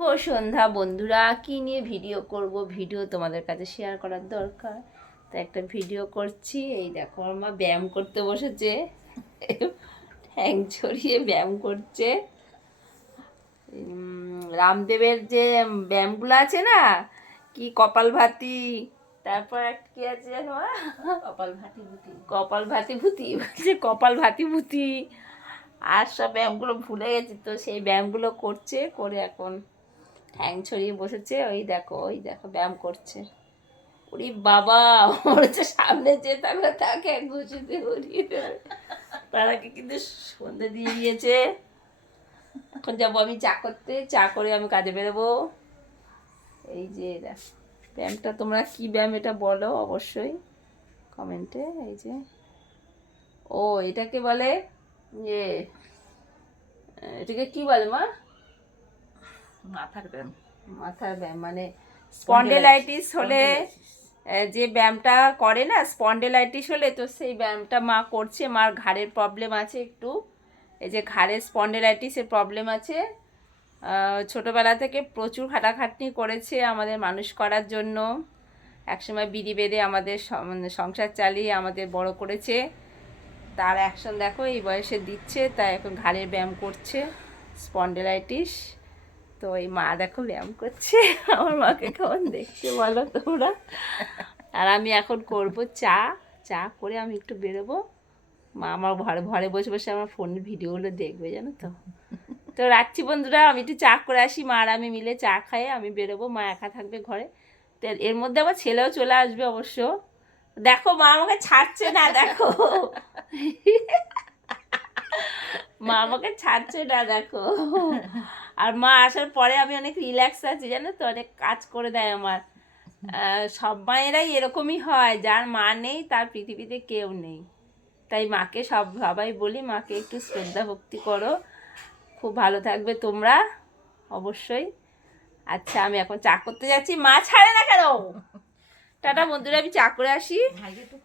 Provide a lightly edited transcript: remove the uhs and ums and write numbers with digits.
ও সন্ধ্যা বন্ধুরা, কি নিয়ে ভিডিও করব? ভিডিও তোমাদের কাছে শেয়ার করার দরকার, তো একটা ভিডিও করছি। এই দেখো আমার মা ব্যায়াম করতে বসেছে, ঠ্যাং ছড়িয়ে ব্যায়াম করছে। রামদেবের যে ব্যায়ামগুলো আছে না, কি কপালভাতি, তারপর একটা কি আছে জানো? কপালভাতি ভূতি বলছে, কপালভাতি ভূতি। আর সব ব্যায়ামগুলো ভুলে গেছি, তো সেই ব্যায়ামগুলো করছে, করে এখন ঠ্যাং ছড়িয়ে বসেছে। ওই দেখো ব্যায়াম করছে। ওরে বাবা, ওর হচ্ছে সামনে যে থাকবে তাকে এক ঘুষিতে উড়িয়ে দেবে। তার আগে কিন্তু সন্ধে দিয়ে দিয়েছে। এখন যাবো আমি চা করতে, চা করে আমি কাজে বেরোবো। এই যে ব্যায়ামটা, তোমরা কি ব্যায়াম এটা বলো অবশ্যই কমেন্টে। এই যে ও, এটাকে বলে যে, এটাকে কি বলে মা? মাথার ব্যায়াম। মাথার ব্যায়াম মানে স্পন্ডেলাইটিস হলে যে ব্যায়ামটা করে না, স্পন্ডেলাইটিস হলে তো সেই ব্যায়ামটা মা করছে। মার ঘাড়ের প্রবলেম আছে একটু, এই যে ঘাড়ের স্পন্ডেলাইটিসের প্রবলেম আছে। ছোটোবেলা থেকে প্রচুর খাটাখাটনি করেছে আমাদের মানুষ করার জন্য। একসময় বিড়ি বেঁধে আমাদের মানে সংসার চালিয়ে আমাদের বড় করেছে। তার অ্যাকশন দেখো এই বয়সে দিচ্ছে, তাই এখন ঘাড়ের ব্যায়াম করছে, স্পন্ডেলাইটিস। তো এই মা দেখো ব্যায়াম করছে। আমার মাকে কেমন দেখতে বলো তোমরা? আর আমি এখন করব চা। চা করে আমি একটু বেরোবো। মা আমার ঘরে ঘরে বসে বসে আমার ফোনের ভিডিওগুলো দেখবে, জানো তো। তো রাখছি বন্ধুরা, আমি একটু চা করে আসি। মা আর আমি মিলে চা খাই, আমি বেরোবো, মা একা থাকবে ঘরে। তো এর মধ্যে আমার ছেলেও চলে আসবে অবশ্য। দেখো মা আমাকে ছাড়ছে না, দেখো মা আমাকে ছাড়ছে না, দেখো। আর মা আসার পরে আমি অনেক রিল্যাক্স আছি, জানো তো, অনেক কাজ করে দেয় আমার। সব মায়েরাই এরকমই হয়, যার মা নেই তার পৃথিবীতে কেউ নেই। তাই মাকে সবাই বলি, মাকে একটু শ্রদ্ধা ভক্তি করো, খুব ভালো থাকবে তোমরা অবশ্যই। আচ্ছা, আমি এখন চা করতে যাচ্ছি, মা ছাড়ে না কেন? টাটা বন্ধুরা, আমি চা করে আসি।